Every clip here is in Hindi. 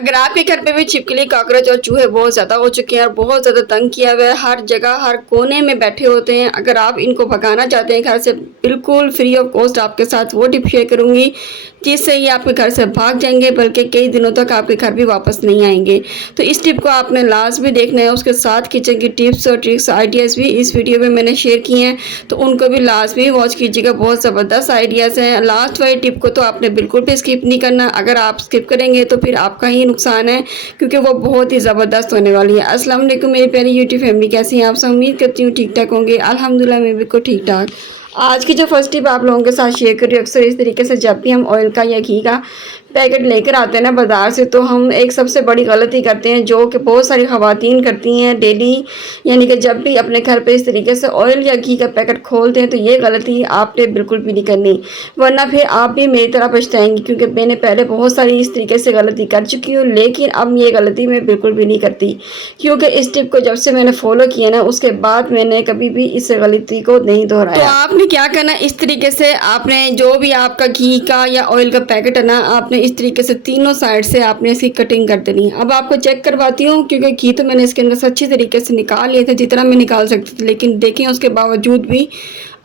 अगर आपके घर पे भी छिपकली, कॉकरोच और चूहे बहुत ज़्यादा हो चुके हैं और बहुत ज़्यादा तंग किया हुआ है, हर जगह हर कोने में बैठे होते हैं, अगर आप इनको भगाना चाहते हैं घर से, बिल्कुल फ्री ऑफ कॉस्ट आपके साथ वो टिप शेयर करूँगी जिससे ये आपके घर से भाग जाएंगे, बल्कि कई दिनों तक आपके घर भी वापस नहीं आएंगे। तो इस टिप को आपने लास्ट भी देखना है, उसके साथ किचन की टिप्स और ट्रिक्स आइडियाज़ भी इस वीडियो में मैंने शेयर किए हैं, तो उनको भी लास्ट में वॉच कीजिएगा। बहुत ज़बरदस्त आइडियाज़ हैं। लास्ट वाली टिप को तो आपने बिल्कुल भी स्किप नहीं करना, अगर आप स्किप करेंगे तो फिर आपका ही नुकसान है, क्योंकि वो बहुत ही ज़बरदस्त होने वाली है। अस्सलाम वालेकुम मेरी प्यारी यूट्यूब फैमिली, कैसी हैं आप सब? उम्मीद करती हूँ ठीक ठाक होंगे। अल्हम्दुलिल्लाह मैं बिल्कुल ठीक ठाक। आज की जो फर्स्ट टिप आप लोगों के साथ शेयर कर रही हूँ, अक्सर इस तरीके से जब भी हम ऑयल का या घी का पैकेट लेकर आते हैं ना बाज़ार से, तो हम एक सबसे बड़ी गलती करते हैं जो कि बहुत सारी ख़वातीन करती हैं डेली, यानी कि जब भी अपने घर पे इस तरीके से ऑयल या घी का पैकेट खोलते हैं तो ये गलती आपने बिल्कुल भी नहीं करनी, वरना फिर आप भी मेरी तरह पछताएंगी, क्योंकि मैंने पहले बहुत सारी इस तरीके से गलती कर चुकी हूँ, लेकिन अब ये गलती मैं बिल्कुल भी नहीं करती, क्योंकि इस टिप को जब से मैंने फॉलो किया ना उसके बाद मैंने कभी भी इस गलती को नहीं दोहराया। तो आपने क्या करना, इस तरीके से आपने जो भी आपका घी का या ऑयल का पैकेट है ना, आपने इस तरीके से तीनों साइड से आपने इसकी कटिंग कर देनी है। अब आपको चेक करवाती हूँ, क्योंकि घी तो मैंने इसके अंदर से अच्छी तरीके से निकाल लिया था जितना मैं निकाल सकती थी, लेकिन देखें उसके बावजूद भी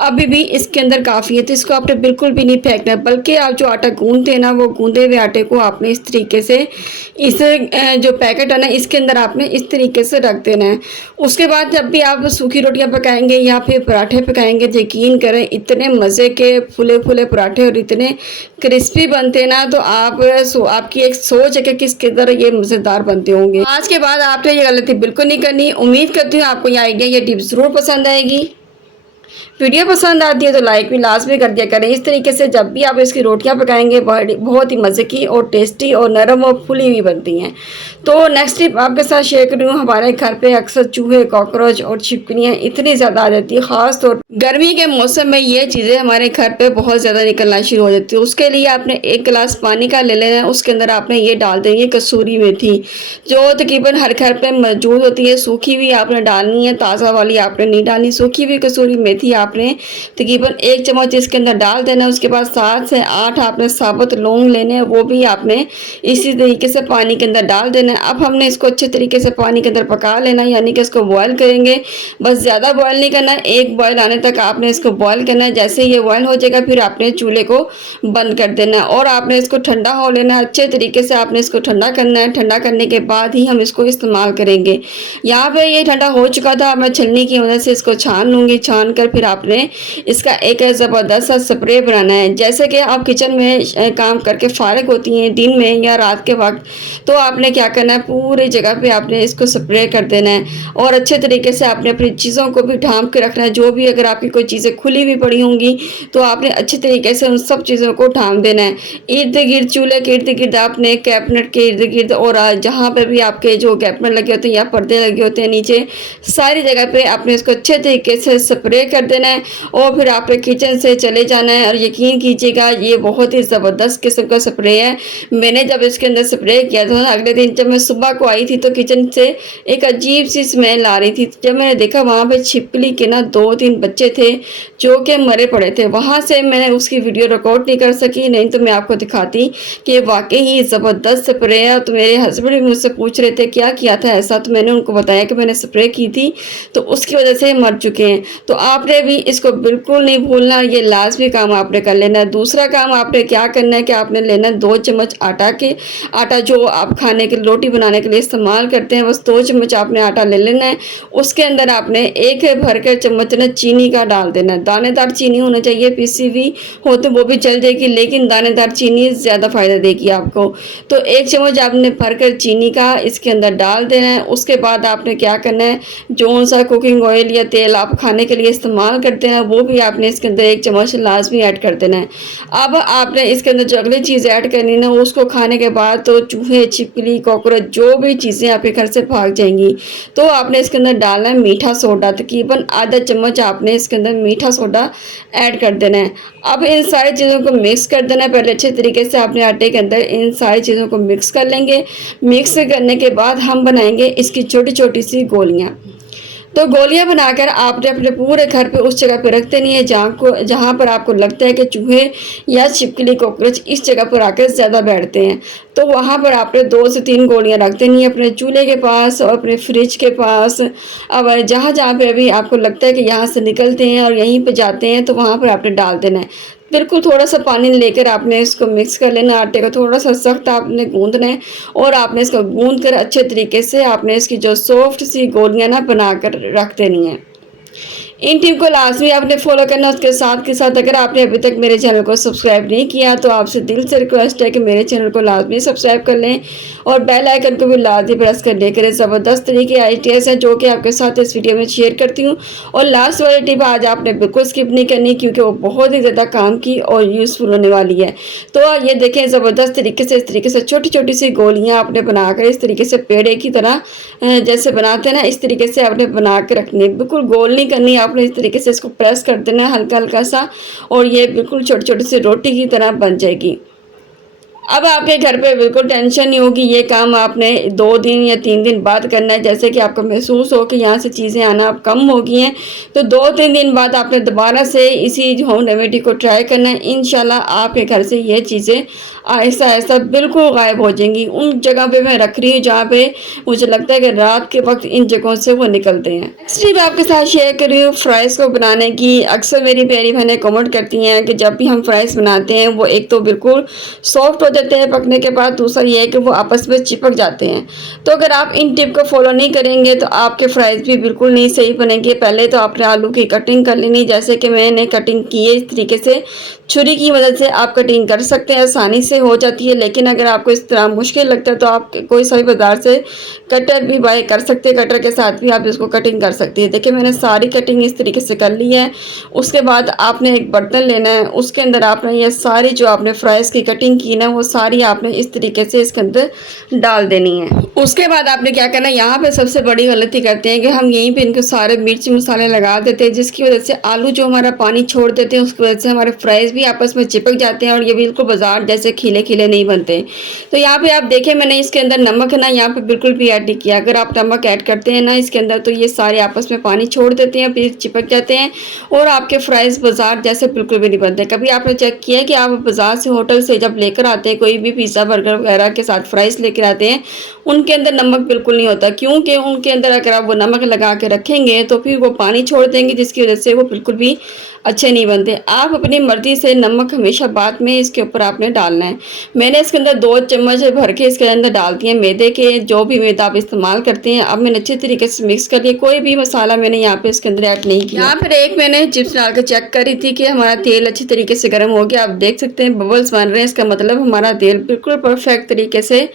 अभी भी इसके अंदर काफ़ी है, तो इसको आपने बिल्कुल भी नहीं फेंकना है, बल्कि आप जो आटा गूंदते हैं ना, वो गूंदे हुए आटे को आपने इस तरीके से इस जो पैकेट है ना इसके अंदर आपने इस तरीके से रख देना है। उसके बाद जब भी आप सूखी रोटियां पकाएंगे या फिर पराठे पकाएंगे, यकीन करें इतने मज़े के फुले फुले पराठे और इतने क्रिस्पी बनते हैं ना, तो आपकी एक सोच है कि किस किधर ये मज़ेदार बनते होंगे। आज के बाद आपने ये गलती बिल्कुल नहीं करनी। उम्मीद करती हूँ आपको ये आइडिया, ये टिप्स ज़रूर पसंद आएगी। वीडियो पसंद आती है तो लाइक भी लाजमी कर दिया करें। इस तरीके से जब भी आप इसकी रोटियां पकाएंगे बहुत ही मज़े की और टेस्टी और नरम और फुली हुई बनती हैं। तो नेक्स्ट टिप आपके साथ शेयर कर रही हूँ। हमारे घर पे अक्सर चूहे, कॉकरोच और छिपकलियाँ इतनी ज़्यादा आ जाती है, ख़ास तौर गर्मी के मौसम में ये चीज़ें हमारे घर पे बहुत ज़्यादा निकलना शुरू हो जाती है। उसके लिए आपने एक गिलास पानी का ले लेना है, उसके अंदर आपने ये डाल देंगे कसूरी मेथी, जो तकरीबन हर घर पे मौजूद होती है। सूखी हुई आपने डालनी है, ताज़ा वाली आपने नहीं डालनी। सूखी हुई कसूरी मेथी आपने तकरीबन 1 चम्मच इसके अंदर डाल देना है। उसके बाद 7 से 8 आपने साबुत लौंग लेने हैं, वो भी आपने इसी तरीके से पानी के अंदर डाल देना है। अब हमने इसको अच्छे तरीके से पानी के अंदर पका लेना है, यानी कि इसको बॉयल करेंगे, बस ज़्यादा बॉयल नहीं करना है, एक बॉयल आने तक आपने इसको बॉयल करना है। जैसे ये बॉयल हो जाएगा फिर आपने चूल्हे को बंद कर देना है और आपने इसको ठंडा हो लेना है। अच्छे तरीके से आपने इसको ठंडा करना है। ठंडा करने के बाद ही हम इसको इस्तेमाल करेंगे। यहाँ पे ये ठंडा हो चुका था, मैं छलनी की मदद से इसको छान लूँगी। छान कर फिर आपने इसका एक ज़बरदस्त सा स्प्रे बनाना है। जैसे कि आप किचन में काम करके फारिग होती हैं दिन में या रात के वक्त, तो आपने क्या करना है, पूरी जगह पे आपने इसको स्प्रे कर देना है और अच्छे तरीके से आपने अपनी चीज़ों को भी ढांप के रखना है। जो भी अगर आपकी कोई चीज़ें खुली हुई पड़ी होंगी तो आपने अच्छे तरीके से उन सब चीज़ों को ढांप देना है। इर्द गिर्द, चूल्हे के इर्द गिर्द आपने कैबिनेट के इर्द गिर्द और जहाँ पर भी आपके जो कैबिनेट लगे होते हैं या पर्दे लगे होते हैं नीचे, सारी जगह पे आपने इसको अच्छे तरीके से स्प्रे कर देना है और फिर आपने किचन से चले जाना है। और यकीन कीजिएगा ये बहुत ही ज़बरदस्त किस्म का स्प्रे है। मैंने जब इसके अंदर स्प्रे किया था ना, अगले दिन जब मैं सुबह को आई थी तो किचन से एक अजीब सी स्मेल आ रही थी। जब मैंने देखा वहाँ पे छिपकली के ना 2-3 बच्चे थे जो कि मरे पड़े थे। वहाँ से मैंने उसकी वीडियो रिकॉर्ड नहीं कर सकी, नहीं तो मैं आपको दिखाती कि वाकई ही ज़बरदस्त स्प्रे है। तो मेरे हस्बैंड भी मुझसे पूछ रहे थे क्या किया था ऐसा, तो मैंने उनको बताया कि मैंने स्प्रे की थी तो उसकी वजह से मर चुके हैं। तो आपने भी इसको बिल्कुल नहीं भूलना, ये लाजमी काम आपने कर लेना है। दूसरा काम आपने क्या करना है कि आपने लेना है 2 चम्मच आटा जो आप खाने के रोटी बनाने के लिए इस्तेमाल करते हैं, बस 2 चम्मच आपने आटा ले लेना है। उसके अंदर आपने 1 भर के चम्मच ना चीनी का डाल देना है। दानेदार चीनी होना चाहिए, पीसी हुई हो तो वो भी चल जाएगी, लेकिन दानेदार चीनी ज़्यादा फ़ायदा देगी आपको। तो 1 चम्मच आपने भरकर चीनी का इसके अंदर डाल देना है। उसके बाद आपने क्या करना है, जो सा कुकिंग ऑयल या तेल आप खाने के लिए इस्तेमाल करते हैं वो भी आपने इसके अंदर 1 चम्मच लाजमी ऐड कर देना है। अब आपने इसके अंदर जो अगली चीज़ ऐड करनी ना, उसको खाने के बाद तो चूहे, छिपकली, कॉकरोच जो भी चीज़ें आपके घर से भाग जाएंगी। तो आपने इसके अंदर डालना है मीठा सोडा, तकरीबन आधा चम्मच आपने इसके अंदर मीठा सोडा ऐड कर देना है। अब इन सारी चीज़ों को मिक्स कर देना है। पहले अच्छे तरीके से आपने आटे के अंदर इन सारी चीज़ों को मिक्स कर लेंगे। मिक्स करने के बाद हम बनाएंगे इसकी छोटी छोटी सी गोलियाँ। तो गोलियाँ बनाकर आपने अपने पूरे घर पे उस जगह पे रख देनी है जहाँ पर आपको लगता है कि चूहे या छिपकली कॉकरोच इस जगह पर आकर ज़्यादा बैठते हैं। तो वहाँ पर आपने 2 से 3 गोलियाँ रख देनी है अपने चूल्हे के पास और अपने फ्रिज के पास। अब जहाँ-जहाँ पे भी आपको लगता है कि यहाँ से निकलते हैं और यहीं पे जाते हैं, तो वहाँ पर आपने डाल देना है। बिल्कुल थोड़ा-सा पानी लेकर आपने इसको मिक्स कर लेना, आटे को थोड़ा-सा सख्त आपने गूँथना है और आपने इसको गूँथ कर अच्छे तरीके से आपने इसकी जो सॉफ्ट सी गोलियाँ ना बनाकर रख देनी है। इन टिप को लाज़मी आपने फ़ॉलो करना है। उसके साथ के साथ अगर आपने अभी तक मेरे चैनल को सब्सक्राइब नहीं किया तो आपसे दिल से रिक्वेस्ट है कि मेरे चैनल को लाज़मी सब्सक्राइब कर लें और बेल आइकन को भी लाज़मी प्रेस कर लें। करें ज़बरदस्त तरीके आइडियाज़ हैं जो कि आपके साथ इस वीडियो में शेयर करती हूँ। और लास्ट वाली टिप आज आपने बिल्कुल स्किप नहीं करनी क्योंकि वो बहुत ही ज़्यादा काम की और यूज़फुल होने वाली है। तो ये देखें ज़बरदस्त तरीके से इस तरीके से छोटी-छोटी सी गोलियाँ आपने बनाकर इस तरीके से पेड़े की तरह जैसे बनाते हैं ना इस तरीके से आपने बना के रखनी है। बिल्कुल गोल नहीं करनी, आपने इस तरीके से इसको प्रेस कर देना है हल्का-हल्का सा और ये बिल्कुल छोटी-छोटी सी रोटी की तरह बन जाएगी। अब आपके घर पे बिल्कुल टेंशन नहीं होगी, ये काम आपने 2 दिन या 3 दिन बाद करना है। जैसे कि आपको महसूस हो कि यहाँ से चीज़ें आना अब कम हो गई हैं, तो 2-3 दिन बाद आपने दोबारा से इसी होम रेमेडी को ट्राई करना है। इंशाल्लाह आपके घर से ये चीज़ें आहिस्ता-आहिस्ता बिल्कुल गायब हो जाएँगी। उन जगह पे मैं रख रही हूँ जहाँ पे मुझे लगता है कि रात के वक़्त इन जगहों से वो निकलते हैं। नेक्स्ट टिप आपके साथ शेयर कर रही हूँ फ्राइज़ को बनाने की। अक्सर मेरी प्यारी बहनें कमेंट करती हैं कि जब भी हम फ्राइज़ बनाते हैं वो एक तो बिल्कुल सॉफ्ट हो जाते हैं पकने के बाद, दूसरा ये है कि वो आपस में चिपक जाते हैं। तो अगर आप इन टिप को फॉलो नहीं करेंगे तो आपके फ्राइज़ भी बिल्कुल नहीं सही बनेंगे। पहले तो आपने आलू की कटिंग कर लेनी, जैसे कि मैंने कटिंग की है इस तरीके से। छुरी की मदद से आप कटिंग कर सकते हैं, आसानी से हो जाती है। लेकिन अगर आपको इस तरह मुश्किल लगता है तो आप कोई सा भी बाज़ार से कटर भी बाय कर सकते हैं, कटर के साथ भी आप इसको कटिंग कर सकते हैं। देखिए मैंने सारी कटिंग इस तरीके से कर ली है। उसके बाद आपने एक बर्तन लेना है, उसके अंदर आपने ये सारी जो आपने फ्राइज़ की कटिंग की ना वो सारी आपने इस तरीके से इसके अंदर डाल देनी है। उसके बाद आपने क्या करना है, यहाँ पे सबसे बड़ी गलती करते हैं कि हम यहीं पे इनको सारे मिर्च मसाले लगा देते हैं, जिसकी वजह से आलू जो हमारा पानी छोड़ देते हैं उसकी वजह से हमारे फ्राइज़ भी आपस में चिपक जाते हैं और ये बिल्कुल बाजार जैसे खिले-खिले नहीं बनते। तो यहाँ पे आप देखें मैंने इसके अंदर नमक है ना यहाँ पे बिल्कुल भी ऐड नहीं किया। अगर आप नमक ऐड करते हैं ना इसके अंदर तो ये सारे आपस में पानी छोड़ देते हैं, फिर चिपक जाते हैं और आपके फ्राइज़ बाजार जैसे बिल्कुल भी नहीं बनते। कभी आपने चेक किया है कि आप बाजार से होटल से जब लेकर आते हैं कोई भी पिज़्ज़ा बर्गर वगैरह के साथ फ्राइज़ लेकर आते हैं, उनके अंदर नमक बिल्कुल नहीं होता, क्योंकि उनके अंदर अगर आप वो नमक लगा के रखेंगे तो फिर वो पानी छोड़ देंगे जिसकी वजह से वो बिल्कुल भी अच्छे नहीं बनते। आप अपनी मर्ज़ी से नमक हमेशा बाद में इसके ऊपर आपने डालना है। मैंने इसके अंदर 2 चम्मच भर के इसके अंदर डाल दिए मैदे के, जो भी मैदा आप इस्तेमाल करते हैं। अब मैंने अच्छे तरीके से मिक्स कर लिया, कोई भी मसाला मैंने यहाँ पे इसके अंदर ऐड नहीं किया। यहाँ पर एक मैंने चिप्स डाल के चेक करी थी कि हमारा तेल अच्छी तरीके से गर्म हो गया। आप देख सकते हैं बबल्स बन रहे हैं, इसका मतलब हमारा तेल बिल्कुल परफेक्ट तरीके से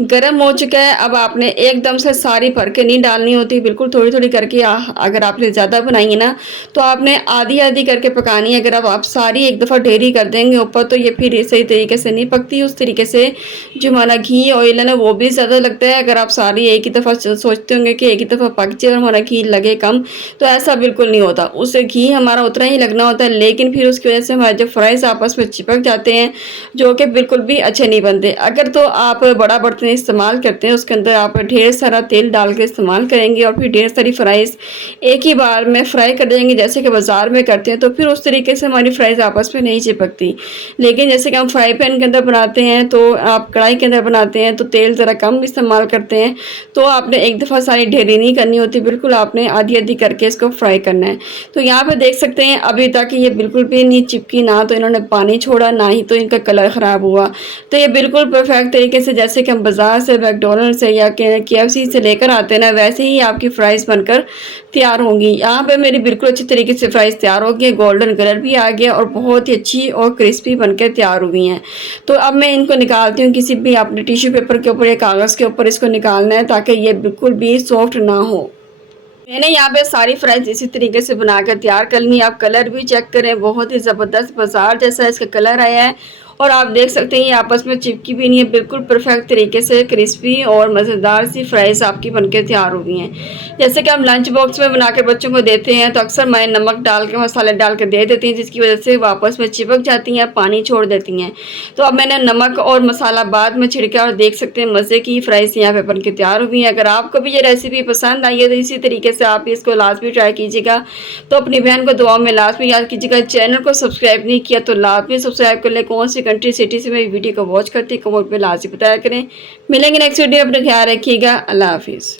गरम हो चुका है। अब आपने एकदम से सारी भर के नहीं डालनी होती, बिल्कुल थोड़ी-थोड़ी करके अगर आपने ज़्यादा बनाई है ना तो आपने आधी-आधी करके पकानी है। अगर अब आप सारी एक दफ़ा ढेरी कर देंगे ऊपर तो ये फिर सही तरीके से नहीं पकती। उस तरीके से जो हमारा घी ऑयल है ना वो भी ज़्यादा लगता है। अगर आप सारी एक ही दफ़ा सोचते होंगे कि एक ही दफ़ा पक जाए और हमारा घी लगे कम, तो ऐसा बिल्कुल नहीं होता। उससे घी हमारा उतना ही लगना होता है, लेकिन फिर उसकी वजह से हमारे जो फ्राइज़ आपस में चिपक जाते हैं जो कि बिल्कुल भी अच्छे नहीं बनते। अगर तो आप बड़ा बर्तन इस्तेमाल करते हैं उसके अंदर आप ढेर सारा तेल डाल के इस्तेमाल करेंगे और फिर ढेर सारी फ्राइज़ एक ही बार में फ्राई कर देंगे जैसे कि बाज़ार में करते हैं, तो फिर उस तरीके से हमारी फ्राइज़ आपस में नहीं चिपकती। लेकिन जैसे कि हम फ्राई पैन के अंदर बनाते हैं तो आप कढ़ाई के अंदर बनाते हैं तो तेल ज़रा कम इस्तेमाल करते हैं, तो आपने एक दफ़ा सारी ढेरी नहीं करनी होती, बिल्कुल आपने आधी-आधी करके इसको फ्राई करना है। तो यहाँ पे देख सकते हैं अभी तक ये बिल्कुल भी नहीं चिपकी, ना तो इन्होंने पानी छोड़ा ना ही तो इनका कलर ख़राब हुआ। तो ये बिल्कुल परफेक्ट तरीके से जैसे कि हम बाज़ार से मैकडॉनल्ड से या KFC से लेकर आते हैं ना वैसे ही आपकी फ्राइज़ बनकर तैयार होंगी। यहाँ पे मेरी बिल्कुल अच्छी तरीके से फ्राइज़ तैयार हो गई है, गोल्डन कलर भी आ गया और बहुत ही अच्छी और क्रिस्पी बनकर तैयार हुई हैं। तो अब मैं इनको निकालती हूँ, किसी भी आपने टिश्यू पेपर के ऊपर या कागज़ के ऊपर इसको निकालना है ताकि ये बिल्कुल भी सॉफ्ट ना हो। मैंने यहाँ पे सारी फ्राइज़ इसी तरीके से बनाकर तैयार कर ली। आप कलर भी चेक करें, बहुत ही ज़बरदस्त बाज़ार जैसा इसका कलर आया है और आप देख सकते हैं ये आपस में चिपकी भी नहीं है, बिल्कुल परफेक्ट तरीके से क्रिस्पी और मज़ेदार सी फ्राइज़ आपकी बनके तैयार हो गई हैं। जैसे कि हम लंच बॉक्स में बनाकर बच्चों को देते हैं तो अक्सर मैं नमक डाल के मसाले डाल के दे देती हूँ, जिसकी वजह से वो आपस में चिपक जाती हैं, पानी छोड़ देती हैं। तो अब मैंने नमक और मसाला बाद में छिड़का और देख सकते हैं मज़े की फ्राइज़ यहाँ पे बनके तैयार हुई हैं। अगर आपको भी ये रेसिपी पसंद आई है तो इसी तरीके से आप इसको लाजमी ट्राई कीजिएगा। तो अपनी बहन को दुआ में लाजमी याद कीजिएगा। चैनल को सब्सक्राइब नहीं किया तो लाजमी सब्सक्राइब कर लें। कौन सी कंट्री सिटी से मेरी वीडियो को वॉच करती है कमेंट में लाजमी बताया करें। मिलेंगे नेक्स्ट वीडियो, अपना ख्याल रखिएगा। अल्लाह हाफिज़।